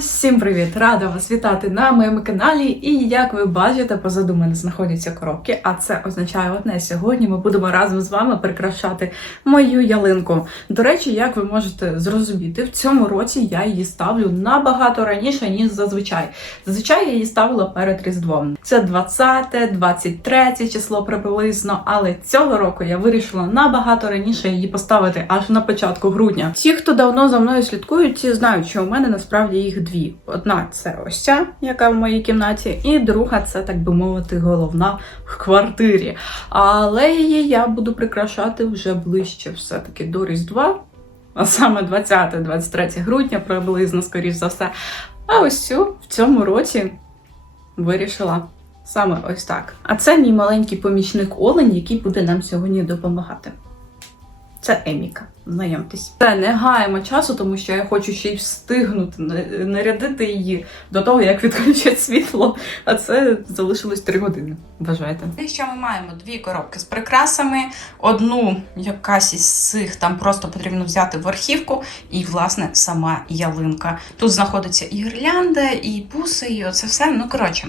Усім привіт! Рада вас вітати на моєму каналі. І як ви бачите, позаду мене знаходяться коробки. А це означає одне. Сьогодні ми будемо разом з вами прикрашати мою ялинку. До речі, як ви можете зрозуміти, в цьому році я її ставлю набагато раніше, ніж зазвичай. Зазвичай я її ставила перед Різдвом. Це 20, 23 число приблизно, але цього року я вирішила набагато раніше її поставити аж на початку грудня. Ті, хто давно за мною слідкують, ті знають, що у мене насправді їх дві. Одна це ось ця, яка в моїй кімнаті, і друга це, так би мовити, головна в квартирі. Але її я буду прикрашати вже ближче все-таки до Різдва. А саме 20-23 грудня, приблизно, скоріш за все. А ось цю в цьому році вирішила саме ось так. А це мій маленький помічник Олень, який буде нам сьогодні допомагати. Це Еміка. Знайомтесь. Це не гаємо часу, тому що я хочу ще й встигнути нарядити її до того, як відключать світло. А це залишилось 3 години. Вважаєте? І що ми маємо дві коробки з прикрасами. Одну якась із цих там просто потрібно взяти в архівку, і, власне, сама ялинка. Тут знаходиться і гірлянда, і буси, і оце все. Ну, коротше,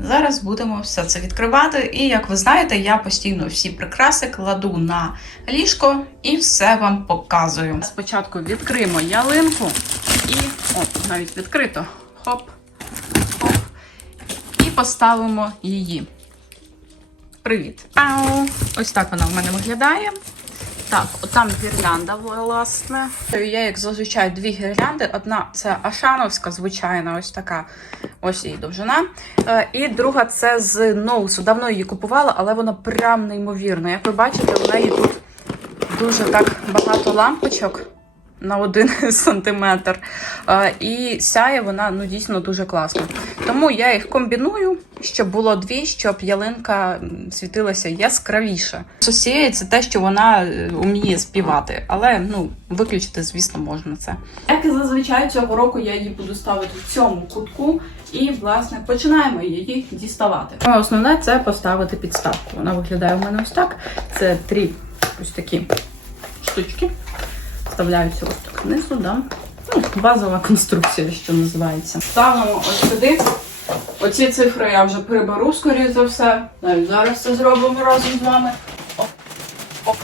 зараз будемо все це відкривати. І як ви знаєте, я постійно всі прикраси кладу на ліжко і все вам показую. Спочатку відкриємо ялинку і о, навіть відкрито. Хоп, хоп. І поставимо її. Привіт. Ау. Ось так вона в мене виглядає. Так, отам гірлянда, власне. Я, як зазвичай, дві гірлянди. Одна це Ашановська, звичайна, ось така, ось її довжина. Е, І друга це з ноусу. Давно її купувала, але вона прям неймовірна. Як ви бачите, в неї тут дуже так багато лампочок на один сантиметр. Е, І сяє вона ну дійсно дуже класно. Тому я їх комбіную, щоб було дві, щоб ялинка світилася яскравіше. Сосіє це те, що вона е, вміє співати, але ну виключити, звісно, можна це. Як і зазвичай цього року я її буду ставити в цьому кутку. І, власне, починаємо її діставати. Основне це поставити підставку. Вона виглядає у мене ось так. Це три ось такі штучки. Вставляються ось так внизу, да? ну, базова конструкція, що називається. Ставимо ось сюди. Оці цифри я вже приберу, скоріш за все. Навіть зараз це зробимо разом з вами. Оп, оп.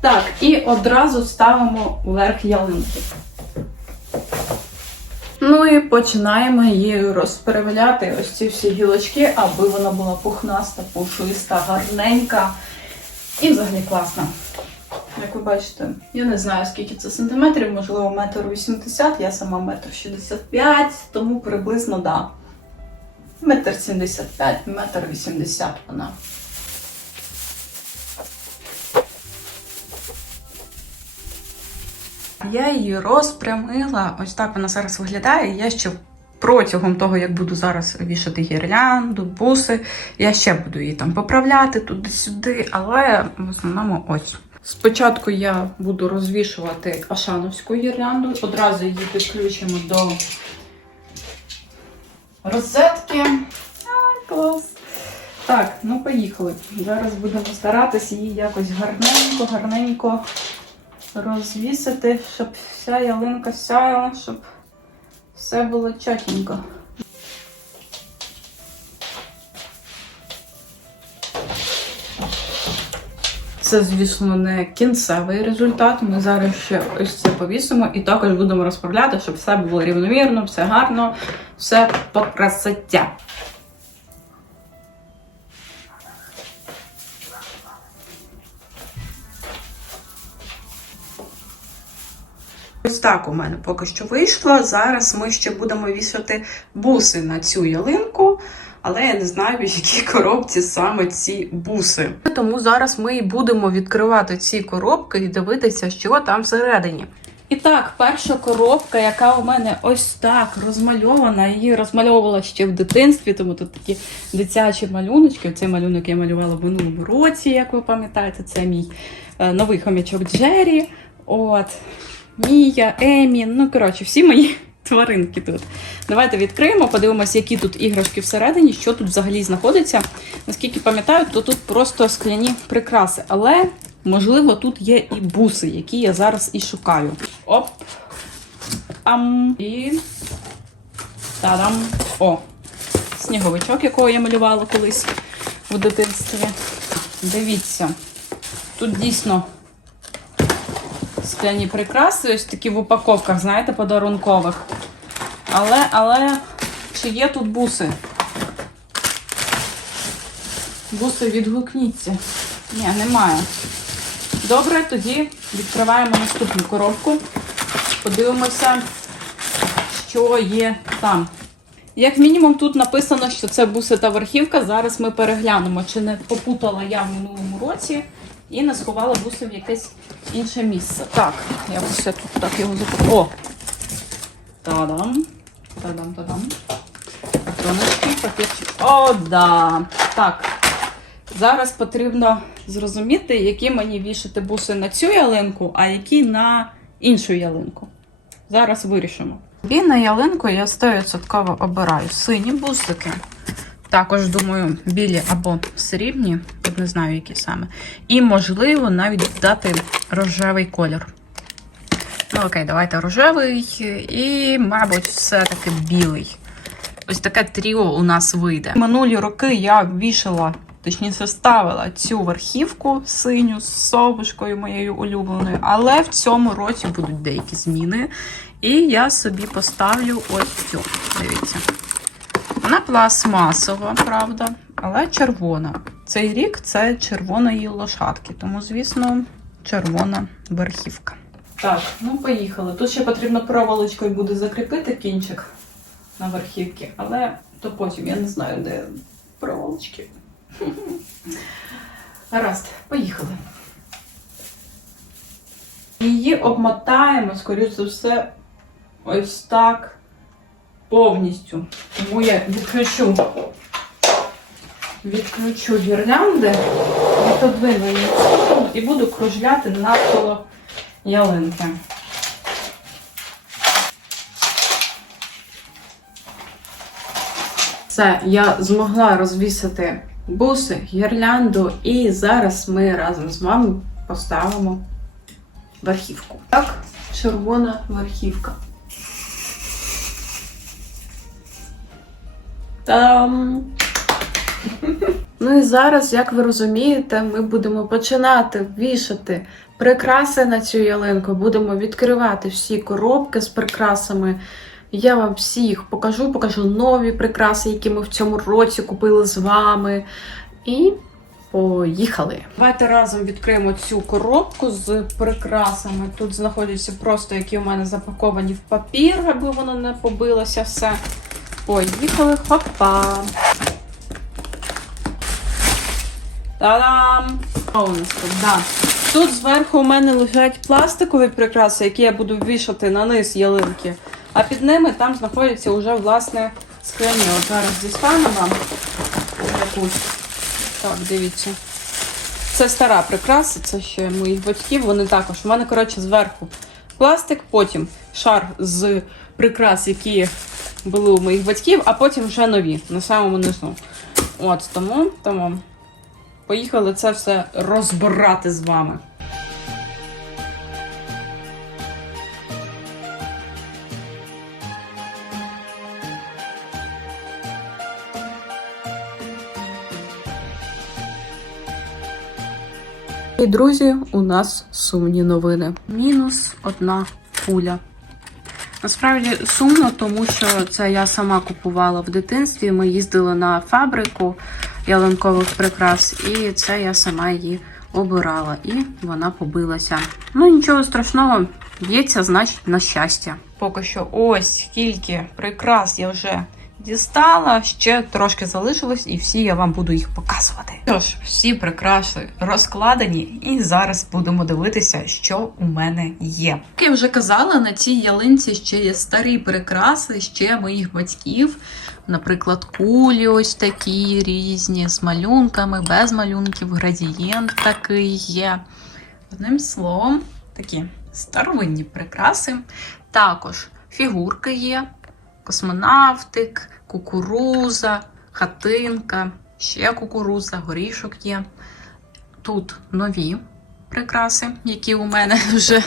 Так, і одразу ставимо вверх ялинки. Ну і починаємо її розперевляти ось ці всі гілочки, аби вона була пухнаста, пушиста, гарненька і взагалі класна. Як ви бачите, я не знаю, скільки це сантиметрів, можливо, метр вісімдесят, я сама метр шістдесят п'ять, тому приблизно, да. Метр сімдесят п'ять, метр вісімдесят вона. Я її розпрямила. Ось так вона зараз виглядає. Я ще протягом того, як буду зараз вішати гірлянду, буси, я ще буду її там поправляти туди-сюди, але в основному ось. Спочатку я буду розвішувати ашановську гірлянду, одразу її підключимо до розетки. Ай, клас! Так, ну поїхали. Зараз будемо старатися її якось гарненько, гарненько розвісити, щоб вся ялинка сяяла, щоб все було чотенько. Це, звісно, не кінцевий результат. Ми зараз ще ось це повісимо і також будемо розправляти, щоб все було рівномірно, все гарно, все по красоті. Так у мене поки що вийшло. Зараз ми ще будемо вішати буси на цю ялинку, але я не знаю, в якій коробці саме ці буси. Тому зараз ми і будемо відкривати ці коробки і дивитися, що там всередині. І так, перша коробка, яка у мене ось так розмальована, її розмальовувала ще в дитинстві, тому тут такі дитячі малюночки. Цей малюнок я малювала в минулому році, як ви пам'ятаєте, це мій е, новий хомячок Джері. От. Мія, Емі, ну коротше, всі мої тваринки тут. Давайте відкриємо, подивимося, які тут іграшки всередині, що тут взагалі знаходиться. Наскільки пам'ятаю, то тут просто скляні прикраси. Але Можливо, тут є і буси, які я зараз і шукаю. Оп. Ам. І. Та-дам. О! Сніговичок, якого я малювала колись у дитинстві. Дивіться. Тут дійсно скляні прикраси, ось такі в упаковках, знаєте, подарункових. Але, але, чи є тут буси? Буси відгукніться. Ні, немає. Добре, тоді відкриваємо наступну коробку. Подивимося, що є там. Як мінімум, тут написано, що це буси та верхівка. Зараз ми переглянемо, чи не попутала я в минулому році і не сховала буси в якесь інше місце. Так, я ось тут так його запакую. О! Та-дам! Та-дам, та-дам. Патроночки, папірчик. О, да! Так. Зараз потрібно зрозуміти, які мені вішати буси на цю ялинку, а які на іншу ялинку. Зараз вирішимо. І на ялинку я 100% обираю сині бусики. Також, думаю, білі або срібні, я не знаю, які саме. І, можливо, навіть дати рожевий колір. Ну, окей, давайте рожевий і, мабуть, все-таки білий. Ось таке тріо у нас вийде. Минулі роки я вішала, точніше, ставила цю верхівку синю з совушкою моєю улюбленою, але в цьому році будуть деякі зміни. І я собі поставлю ось цю. Дивіться. Вона пластмасова, правда, але червона. Цей рік це червоної лошадки, тому, звісно, червона верхівка. Так, ну поїхали. Тут ще потрібно проволочкою буде закріпити кінчик на верхівці, але то потім я не знаю, де проволочки. Гаразд, поїхали. Її обмотаємо, скоріш за все, ось так повністю. Тому я відключу, відключу гірлянди, відодвину її і буду кружляти навколо ялинки. Все, я змогла розвісити буси, гірлянду, і зараз ми разом з вами поставимо верхівку. Так, червона верхівка. Там. Ну і зараз, як ви розумієте, ми будемо починати вішати прикраси на цю ялинку. Будемо відкривати всі коробки з прикрасами. Я вам всіх покажу, покажу нові прикраси, які ми в цьому році купили з вами. І поїхали. Давайте разом відкриємо цю коробку з прикрасами. Тут знаходяться просто які у мене запаковані в папір, аби воно не побилося все. Поїхали, хопа. Та-дам! Що у нас тут? Да. Тут зверху у мене лежать пластикові прикраси, які я буду вішати на низ ялинки. А під ними там знаходяться вже, власне, скляні. От зараз дістану вам якусь. Так, дивіться. Це стара прикраса, це ще моїх батьків, вони також. У мене, коротше, зверху пластик, потім шар з прикрас, які були у моїх батьків, а потім вже нові на самому низу. От тому, тому поїхали це все розбирати з вами. І друзі, у нас сумні новини. Мінус одна пуля. Насправді сумно, тому що це я сама купувала в дитинстві. Ми їздили на фабрику ялинкових прикрас, і це я сама її обирала. І вона побилася. Ну нічого страшного, б'ється, значить, на щастя. Поки що ось скільки прикрас я вже дістала, ще трошки залишилось, і всі я вам буду їх показувати. Тож, всі прикраси розкладені, і зараз будемо дивитися, що у мене є. Як я вже казала, на цій ялинці ще є старі прикраси, ще моїх батьків. Наприклад, кулі ось такі різні, з малюнками, без малюнків, градієнт такий є. Одним словом, такі старовинні прикраси. Також фігурки є, космонавтик, кукуруза, хатинка, ще кукуруза, горішок є. Тут нові прикраси, які у мене вже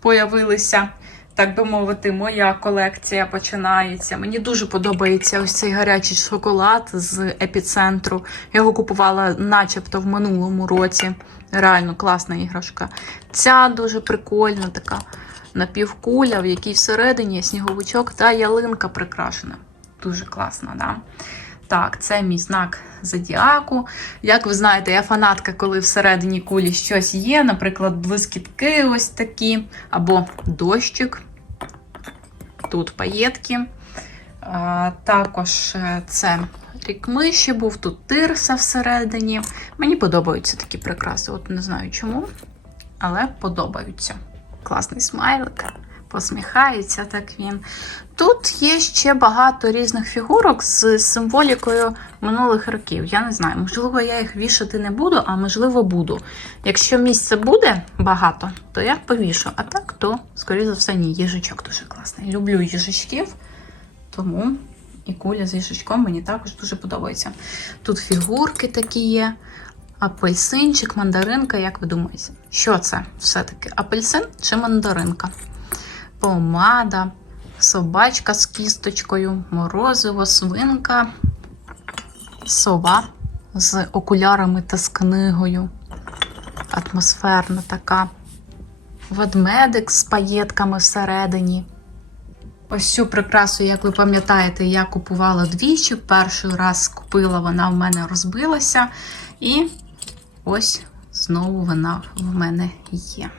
появилися. Так би мовити, моя колекція починається. Мені дуже подобається ось цей гарячий шоколад з епіцентру. Я його купувала начебто в минулому році. Реально класна іграшка. Ця дуже прикольна, така напівкуля, в якій всередині сніговичок та ялинка прикрашена. Дуже класно, да? Так, це мій знак зодіаку. Як ви знаєте, я фанатка, коли всередині кулі щось є, наприклад, блискітки ось такі, або дощик. Тут паєтки. А, також е, це рік миші був, тут тирса всередині. Мені подобаються такі прикраси. От не знаю чому, але подобаються. Класний смайлик. Посміхається так він. Тут є ще багато різних фігурок з символікою минулих років. Я не знаю, можливо, я їх вішати не буду, а можливо, буду. Якщо місця буде багато, то я повішу. А так, то, скоріше за все, ні. Їжачок дуже класний. Люблю їжачків, тому і куля з їжачком мені також дуже подобається. Тут фігурки такі є. Апельсинчик, мандаринка, як ви думаєте, що це все-таки? Апельсин чи мандаринка? Помада, собачка з кісточкою, морозиво, свинка, сова з окулярами та з книгою. Атмосферна така. Ведмедик з паєтками всередині. Ось цю прикрасу, як ви пам'ятаєте, я купувала двічі. Перший раз купила, вона в мене розбилася. І ось знову вона в мене є.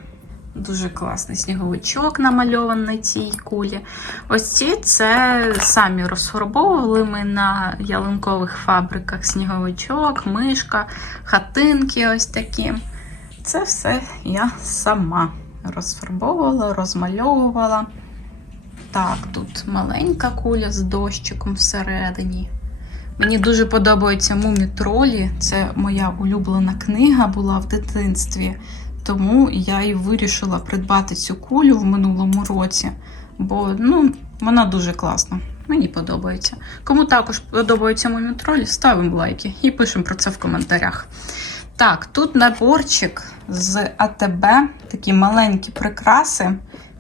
Дуже класний сніговичок намальований на цій кулі. Ось ці це самі розфарбовували ми на ялинкових фабриках сніговичок, мишка, хатинки ось такі. Це все я сама розфарбовувала, розмальовувала. Так, тут маленька куля з дощиком всередині. Мені дуже подобаються мумі-тролі. Це моя улюблена книга була в дитинстві. Тому я і вирішила придбати цю кулю в минулому році, бо ну, вона дуже класна. Мені подобається. Кому також подобаються мумі-тролі, ставимо лайки і пишемо про це в коментарях. Так, тут наборчик з АТБ, такі маленькі прикраси.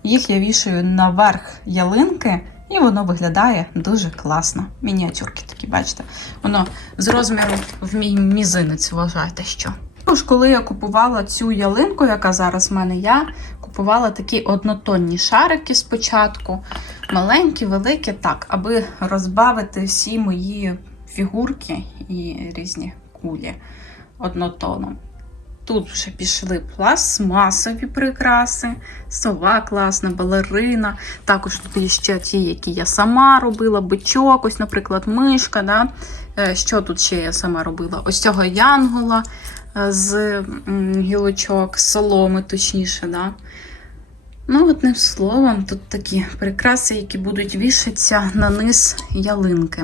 Їх я вішаю наверх ялинки, і воно виглядає дуже класно. Мініатюрки такі, бачите? Воно з розміру в мій мізинець, вважайте, що. Тож, коли я купувала цю ялинку, яка зараз в мене, я купувала такі однотонні шарики спочатку. Маленькі, великі, так, аби розбавити всі мої фігурки і різні кулі однотоном. Тут вже пішли пластмасові прикраси, сова класна, балерина. Також тут є ще ті, які я сама робила, бичок, ось, наприклад, мишка. Да? Е, Що тут ще я сама робила? Ось цього янгола е, з гілочок, соломи, точніше. Да? Ну, одним словом, тут такі прикраси, які будуть вішатися на низ ялинки.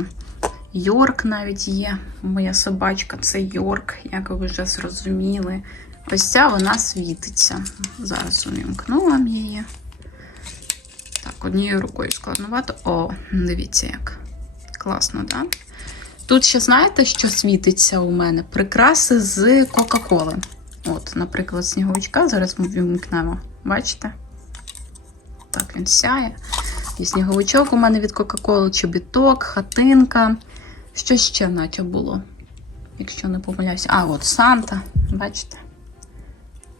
Йорк навіть є. Моя собачка це Йорк, як ви вже зрозуміли. Ось ця вона світиться. Зараз увімкну вам її. Так, однією рукою складновато. О, дивіться як. Класно, так? Да? Тут ще знаєте, що світиться у мене? Прикраси з Кока-Коли. От, наприклад, сніговичка. Зараз ми вімкнемо. Бачите? Так, він сяє. І сніговичок у мене від Кока-Коли, чобіток, хатинка. Що ще Натя було? Якщо не помиляюся. А, от Санта, бачите?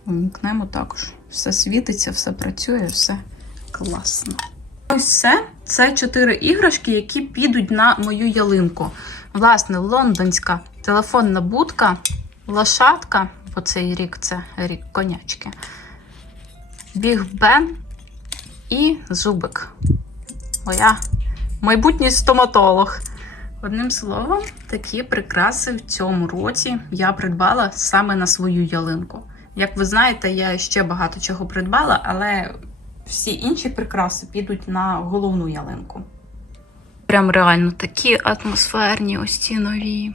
Вимкнемо також. Все світиться, все працює, все класно. Ось це. Це чотири іграшки, які підуть на мою ялинку. Власне, лондонська телефонна будка, лошадка, бо цей рік це рік конячки, Біг Бен і зубик. Моя майбутній стоматолог. Одним словом, такі прикраси в цьому році я придбала саме на свою ялинку. Як ви знаєте, я ще багато чого придбала, але всі інші прикраси підуть на головну ялинку. Прям реально такі атмосферні, ось ці нові.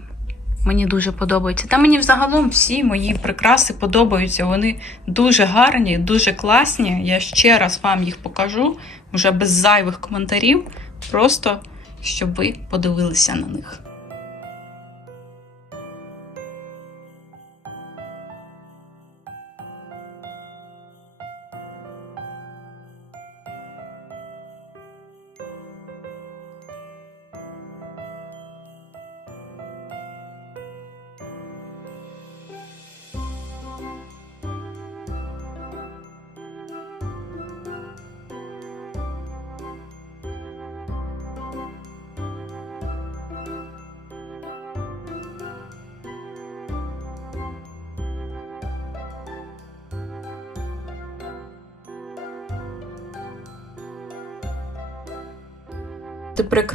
Мені дуже подобаються. Та мені взагалом всі мої прикраси подобаються. Вони дуже гарні, дуже класні. Я ще раз вам їх покажу, вже без зайвих коментарів. Просто щоб ви подивилися на них.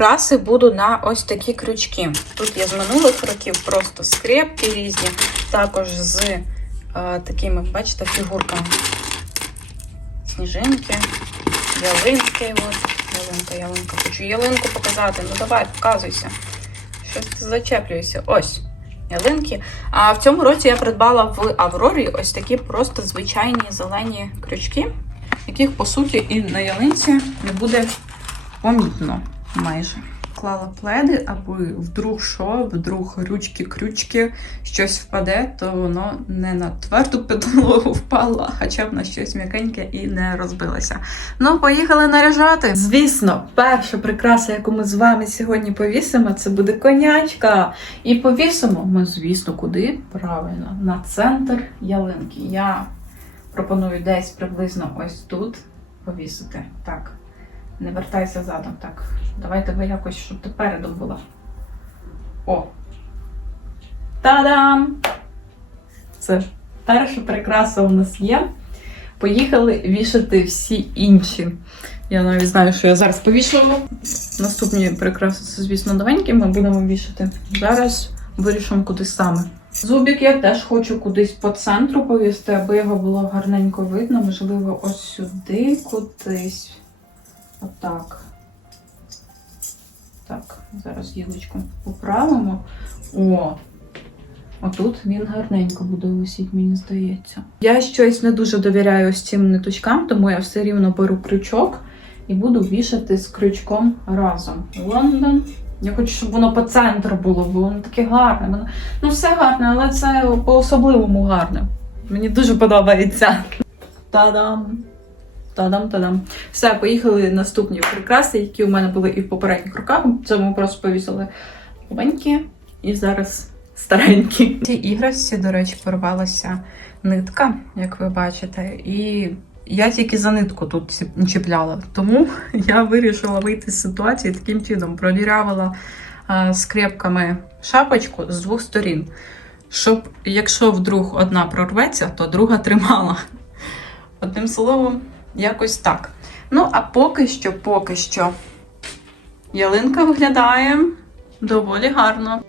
Прикраси буду на ось такі крючки. Тут є з минулих років просто скрепки різні, також з е, такими, бачите, фігурками. Сніжинки, ялинки. От. Ялинка, ялинка. Хочу ялинку показати. Ну давай, показуйся. Щось ти зачеплюєшся. Ось. Ялинки. А в цьому році я придбала в Аврорі ось такі просто звичайні зелені крючки, яких, по суті, і на ялинці не буде помітно майже. Клала пледи, аби вдруг що, вдруг ручки-крючки, щось впаде, то воно не на тверду підлогу впало, хоча б на щось м'якеньке і не розбилося. Ну, поїхали наряжати. Звісно, перша прикраса, яку ми з вами сьогодні повісимо, це буде конячка. І повісимо ми, звісно, куди? Правильно, на центр ялинки. Я пропоную десь приблизно ось тут повісити. Так. Не вертайся задом. Так. Давай тебе якось, щоб ти передом була. О! Та-дам! Це перша прикраса у нас є. Поїхали вішати всі інші. Я навіть знаю, що я зараз повішую. Наступні прикраси, це, звісно, новенькі, ми будемо вішати. Зараз вирішимо, куди саме. Зубик я теж хочу кудись по центру повісти, аби його було гарненько видно. Можливо, ось сюди кудись. Отак. Так, зараз гілочку поправимо. О! Отут він гарненько буде висіти, мені здається. Я щось не дуже довіряю ось цим ниточкам, тому я все рівно беру крючок і буду вішати з крючком разом. Лондон. Я хочу, щоб воно по центру було, бо воно таке гарне. Воно... Ну, все гарне, але це по-особливому гарне. Мені дуже подобається. Та-дам! Та-дам-та-дам. Все, поїхали наступні прикраси, які у мене були і в попередніх роках. Це ми просто повісили новенькі і зараз старенькі. Ці іграшці, до речі, порвалася нитка, як ви бачите, і я тільки за нитку тут чіпляла. Тому я вирішила вийти з ситуації таким чином. Продірявила скрепками шапочку з двох сторін. Щоб, якщо вдруг одна прорветься, то друга тримала. Одним словом, якось так. Ну, а поки що, поки що, ялинка виглядає доволі гарно.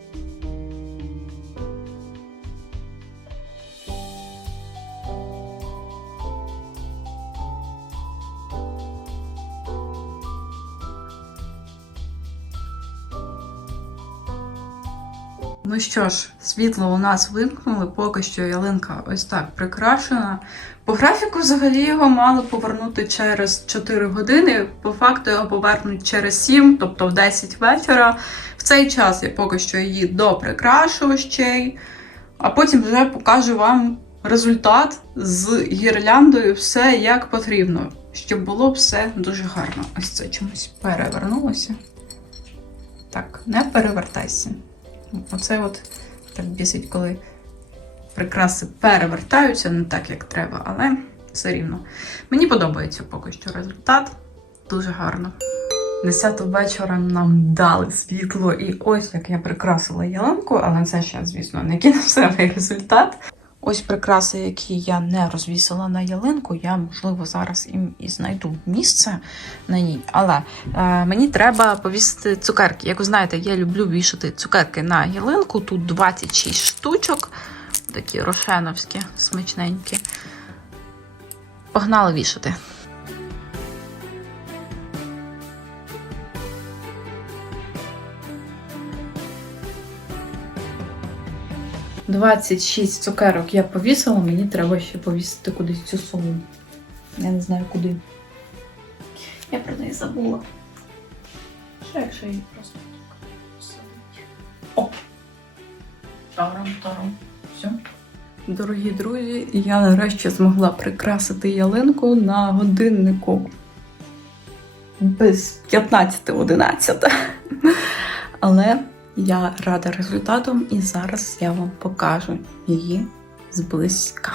Ну що ж, світло у нас вимкнули, поки що ялинка ось так прикрашена. По графіку взагалі його мали повернути через 4 години. По факту його повернуть через 7, тобто в 10 вечора. В цей час я поки що її доприкрашу ще а потім вже покажу вам результат з гірляндою, все як потрібно, щоб було все дуже гарно. Ось це чомусь перевернулося. Так, не перевертайся. Оце от так бісить, коли прикраси перевертаються не так, як треба, але все рівно. Мені подобається поки що результат. Дуже гарно. 10 вечора нам дали світло, і ось як я прикрасила ялинку, але це ще, звісно, не кінцевий результат. Ось прикраси, які я не розвісила на ялинку, я, можливо, зараз їм і знайду місце на ній. Але е, мені треба повісити цукерки. Як ви знаєте, я люблю вішати цукерки на ялинку. Тут 26 штучок, такі рошеновські, смачненькі. Погнали вішати. Двадцять шість цукерок я повісила, мені треба ще повісити кудись цю суму. Я не знаю куди. Я про неї забула. Що якщо її просто так посадити? О! Тарам-тарам. Все. Дорогі друзі, я нарешті змогла прикрасити ялинку на годиннику без 15-11. Але я рада результатом і зараз я вам покажу її зблизька.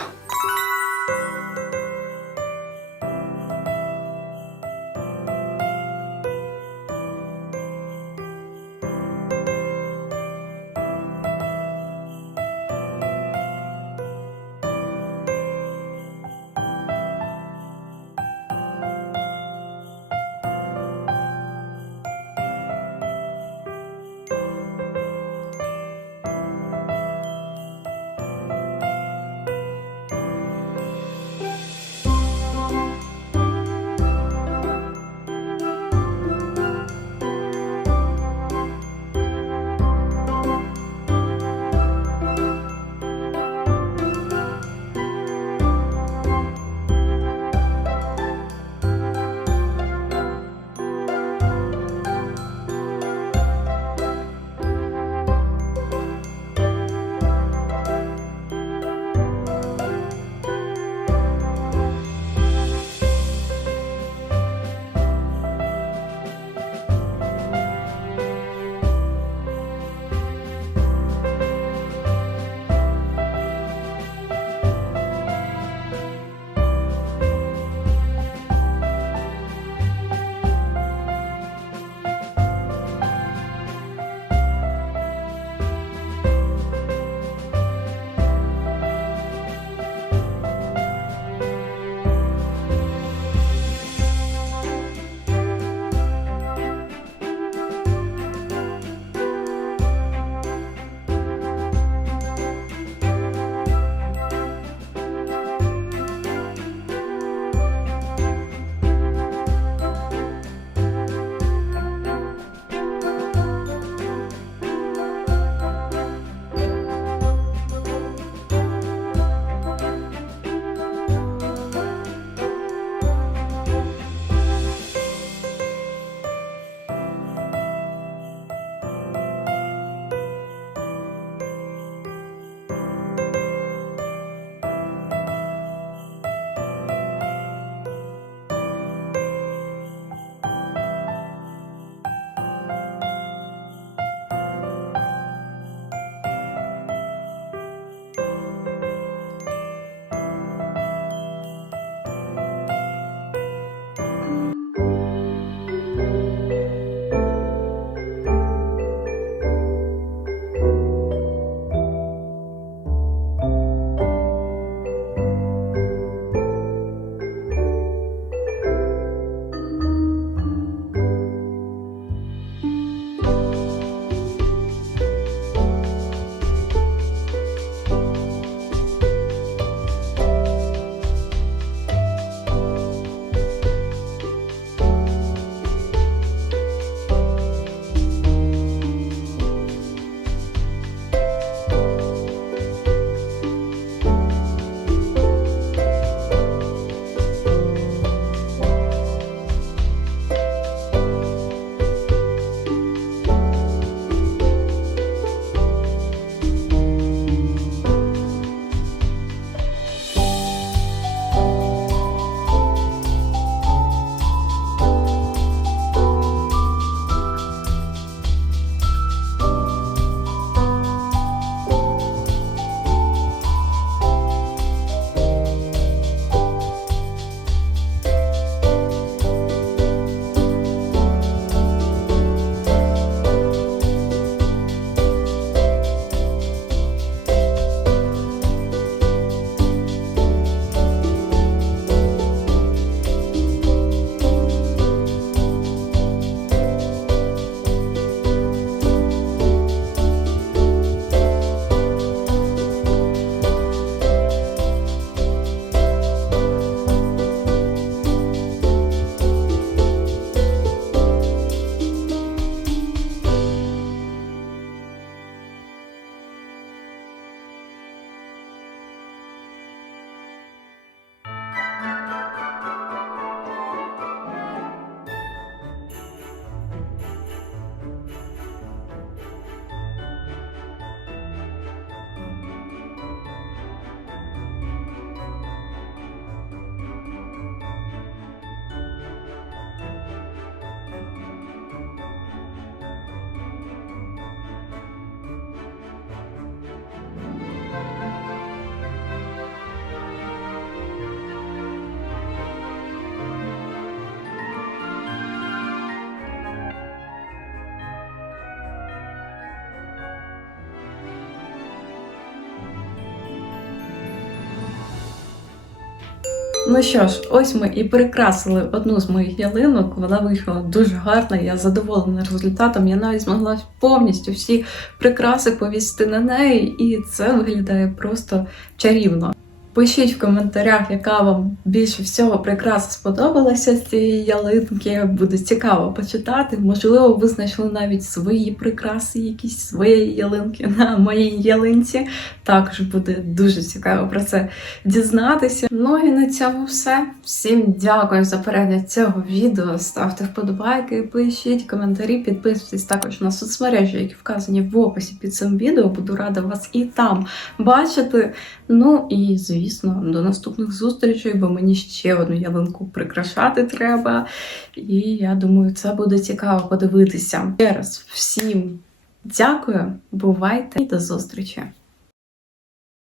Ну що ж, ось ми і прикрасили одну з моїх ялинок. Вона вийшла дуже гарна. Я задоволена результатом. Я навіть змогла повністю всі прикраси повісити на неї, і це виглядає просто чарівно. Пишіть в коментарях, яка вам більше всього прикраса сподобалася з цієї ялинки. Буде цікаво почитати. Можливо, ви знайшли навіть свої прикраси, якісь своєї ялинки на моїй ялинці. Також буде дуже цікаво про це дізнатися. Ну і на цьому все. Всім дякую за перегляд цього відео. Ставте вподобайки, пишіть коментарі, підписуйтесь також на соцмережі, які вказані в описі під цим відео. Буду рада вас і там бачити. Ну і звісно, до наступних зустрічей, бо мені ще одну ялинку прикрашати треба. І я думаю, це буде цікаво подивитися. Ще раз всім дякую, бувайте і до зустрічі!